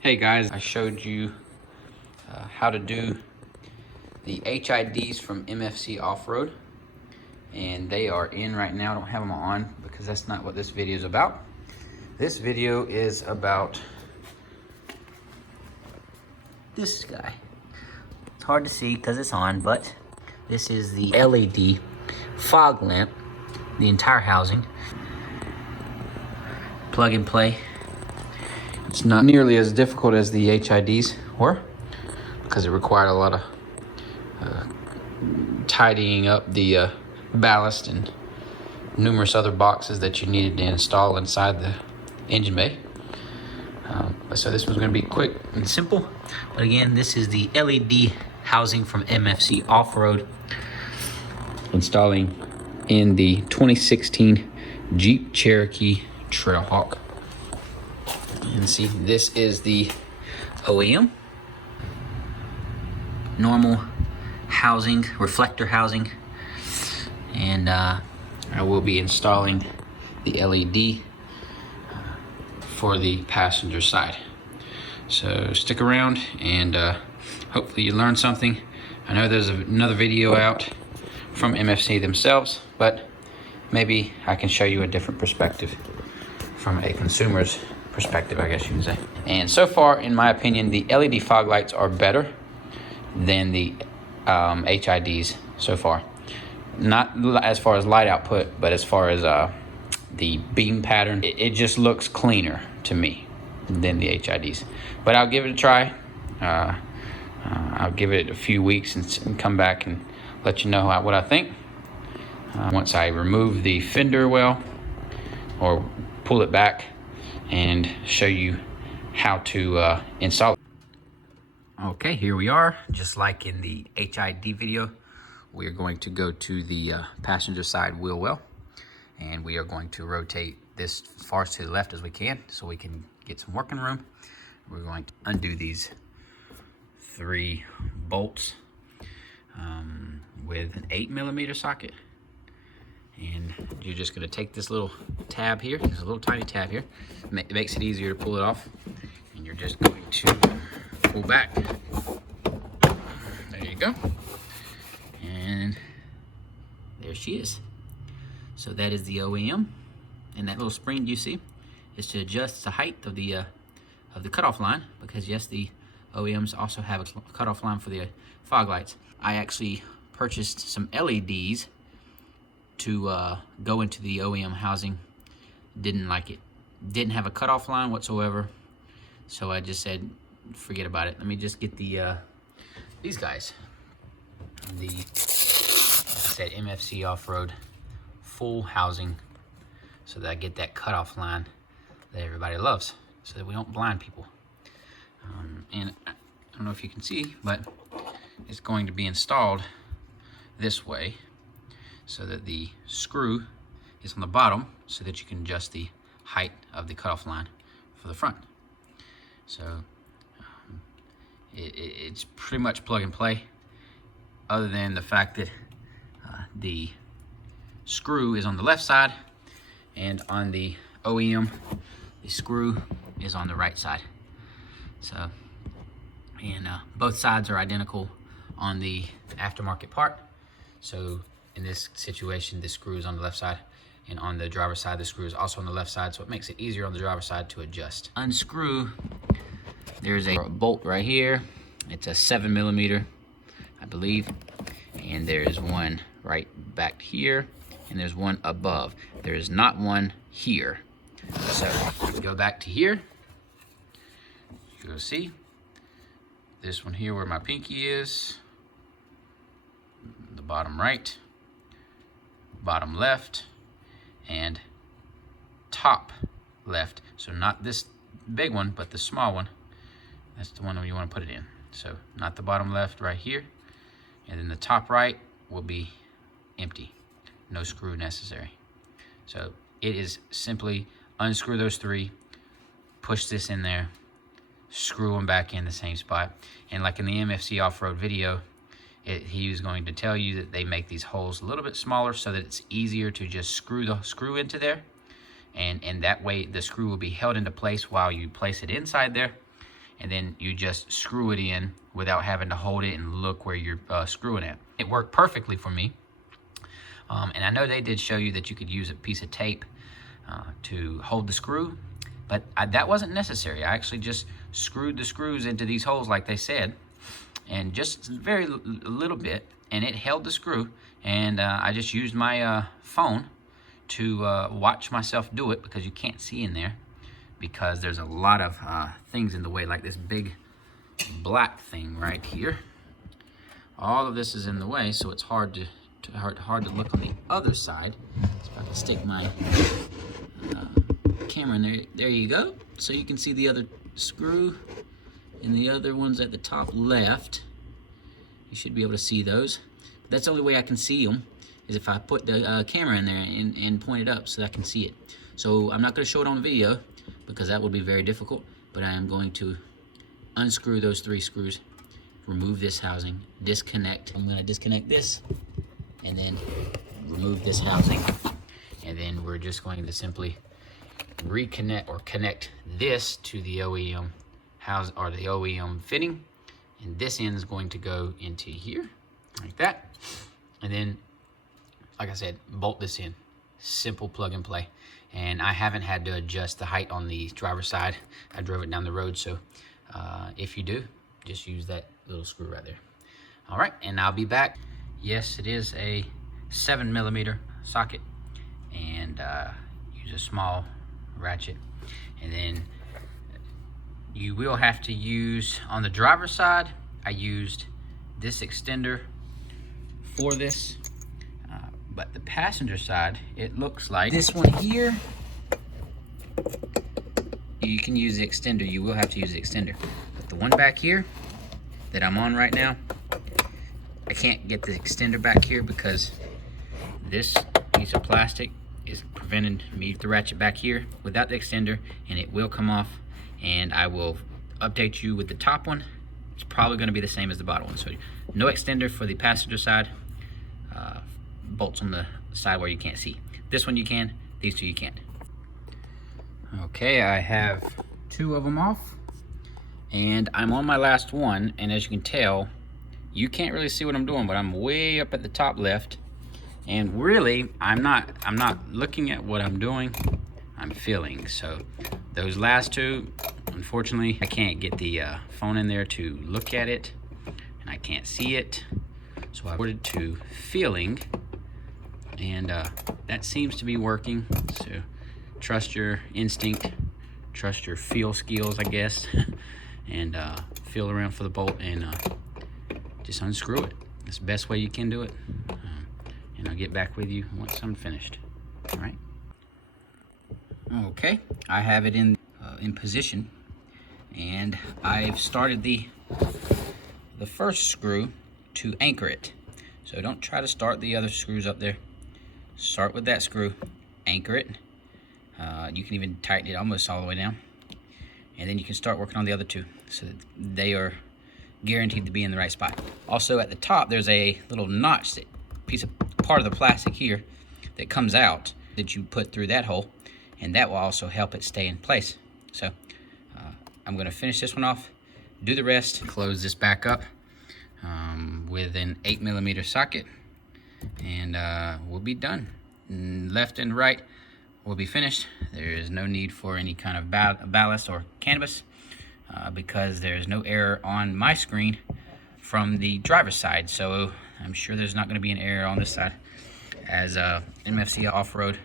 Hey guys, I showed you how to do the HIDs from MFC Offroad, and they are in right now. I don't have them on because that's not what this video is about. This video is about this guy. It's hard to see because it's on, but this is the LED fog lamp, the entire housing. Plug and play. It's not nearly as difficult as the HIDs were because it required a lot of tidying up the ballast and numerous other boxes that you needed to install inside the engine bay. So this was going to be quick and simple. But again, this is the LED housing from MFC Offroad, installing in the 2016 Jeep Cherokee Trailhawk. And see, this is the OEM. Normal housing, reflector housing. And I will be installing the LED for the passenger side. So stick around and hopefully you learn something. I know there's another video out from MFC themselves, but maybe I can show you a different perspective from a consumer's perspective, I guess you can say. And so far, in my opinion, the LED fog lights are better than the HIDs so far. Not as far as light output, but as far as the beam pattern, it just looks cleaner to me than the HIDs. But I'll give it a try. I'll give it a few weeks and come back and let you know what I think. Once I remove the fender well or pull it back and show you how to install it. Okay, here we are. Just like in the HID video, we are going to go to the passenger side wheel well, and we are going to rotate this as far to the left as we can so we can get some working room. We're going to undo these 3 bolts with an 8mm socket. And you're just going to take this little tab here. There's a little tiny tab here. It makes it easier to pull it off. And you're just going to pull back. There you go. And there she is. So that is the OEM. And that little spring you see is to adjust the height of the cutoff line, because yes, the OEMs also have a cutoff line for the fog lights. I actually purchased some LEDs to go into the OEM housing. Didn't like it. Didn't have a cutoff line whatsoever. So I just said, forget about it. Let me just get the these guys. The, like I said, MFC Offroad full housing, so that I get that cutoff line that everybody loves, so that we don't blind people. And I don't know if you can see, but it's going to be installed this way, so that the screw is on the bottom, so that you can adjust the height of the cutoff line for the front. So it's pretty much plug and play, other than the fact that the screw is on the left side, and on the OEM, the screw is on the right side. So, and both sides are identical on the aftermarket part. So in this situation, the screw is on the left side, and on the driver's side, the screw is also on the left side, so it makes it easier on the driver's side to adjust. Unscrew, there's a bolt right here. It's a 7mm, I believe, and there is one right back here, and there's one above. There is not one here. So go back to here. You'll see this one here where my pinky is, the bottom right, bottom left, and top left. So not this big one, but the small one. That's the one that you want to put it in. So not the bottom left right here, and then the top right will be empty, no screw necessary. So it is simply unscrew those 3, push this in there, screw them back in the same spot. And like in the MFC Offroad video, he was going to tell you that they make these holes a little bit smaller so that it's easier to just screw the screw into there, and that way the screw will be held into place while you place it inside there, and then you just screw it in without having to hold it and look where you're screwing it. It worked perfectly for me. And I know they did show you that you could use a piece of tape to hold the screw, but that wasn't necessary. I actually just screwed the screws into these holes like they said, and just a little bit, and it held the screw. And I just used my phone to watch myself do it, because you can't see in there because there's a lot of things in the way, like this big black thing right here. All of this is in the way, so it's hard to look on the other side. So if I can stick my camera in there, there you go. So you can see the other screw, and the other one's at the top left. You should be able to see those. That's the only way I can see them, is if I put the camera in there and point it up so that I can see it. So I'm not going to show it on video because that would be very difficult, but I am going to unscrew those 3 screws, remove this housing, disconnect. I'm going to disconnect this and then remove this housing, and then we're just going to simply reconnect or connect this to the OEM house or the OEM fitting, and this end is going to go into here like that. And then, like I said, bolt this in. Simple plug and play. And I haven't had to adjust the height on the driver's side. I drove it down the road, so if you do, just use that little screw right there. All right, and I'll be back. Yes, it is a 7mm socket, and use a small ratchet. And then you will have to use, on the driver's side, I used this extender for this, but the passenger side, it looks like this one here. You can use the extender, you will have to use the extender. But the one back here that I'm on right now, I can't get the extender back here because this piece of plastic is preventing me to ratchet back here without the extender, and it will come off. And I will update you with the top one. It's probably going to be the same as the bottom one. So no extender for the passenger side, bolts on the side where you can't see. This one you can, these 2 you can't. Okay, I have 2 of them off, and I'm on my last one, and as you can tell, you can't really see what I'm doing, but I'm way up at the top left, and really I'm not looking at what I'm doing, I'm feeling. So those last 2, unfortunately, I can't get the phone in there to look at it, and I can't see it, so I ordered to feeling, and that seems to be working. So trust your instinct, trust your feel skills, I guess, and feel around for the bolt, and just unscrew it. That's the best way you can do it, and I'll get back with you once I'm finished. All right. Okay, I have it in position, and I've started the first screw to anchor it. So don't try to start the other screws up there. Start with that screw, anchor it. You can even tighten it almost all the way down, and then you can start working on the other 2 so that they are guaranteed to be in the right spot. Also at the top, there's a little notch, that part of the plastic here that comes out that you put through that hole, and that will also help it stay in place. So I'm going to finish this one off, do the rest, close this back up with an 8mm socket, and we'll be done. Left and right will be finished. There is no need for any kind of ballast or canvas because there's no error on my screen from the driver's side, so I'm sure there's not going to be an error on this side, as MFC Offroad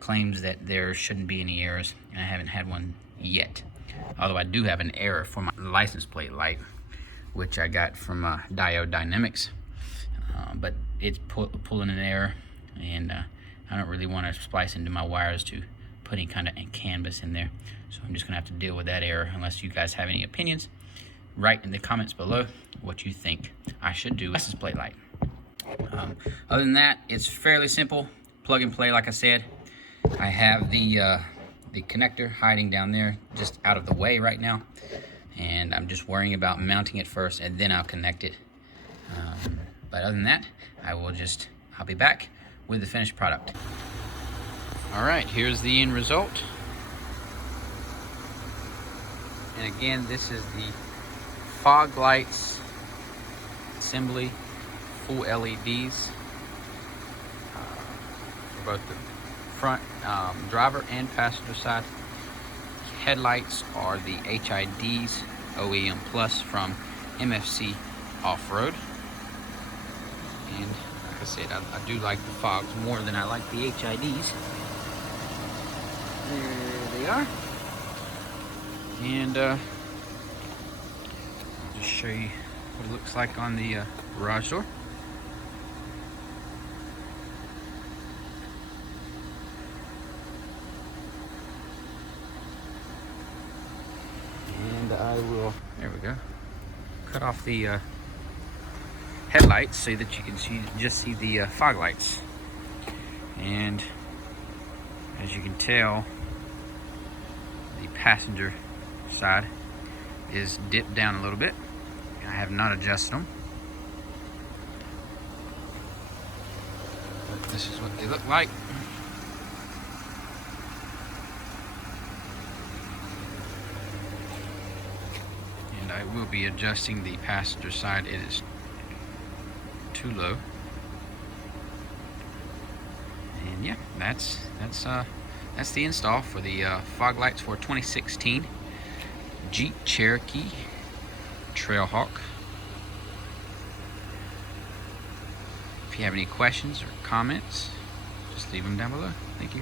claims that there shouldn't be any errors, and I haven't had one yet. Although I do have an error for my license plate light, which I got from Diode Dynamics, but it's pulling an error, and I don't really want to splice into my wires to put any kind of canvas in there, so I'm just gonna have to deal with that error. Unless you guys have any opinions, write in the comments below what you think I should do with license plate light. Other than that, it's fairly simple, plug and play. Like I said, I have the connector hiding down there, just out of the way right now, and I'm just worrying about mounting it first, and then I'll connect it. But other than that, I'll be back with the finished product. All right, here's the end result. And again, this is the fog lights assembly, full LEDs for both the front driver and passenger side. Headlights are the HIDs OEM Plus from MFC Offroad. And like I said, I do like the fogs more than I like the HIDs. There they are. And I'll just show you what it looks like on the garage door. And I will, there we go, cut off the headlights so that you can just see the fog lights. And as you can tell, the passenger side is dipped down a little bit. I have not adjusted them. But this is what they look like. And I will be adjusting the passenger side. It is too low. And yeah, that's the install for the fog lights for 2016 Jeep Cherokee Trailhawk. If you have any questions or comments, just leave them down below. Thank you.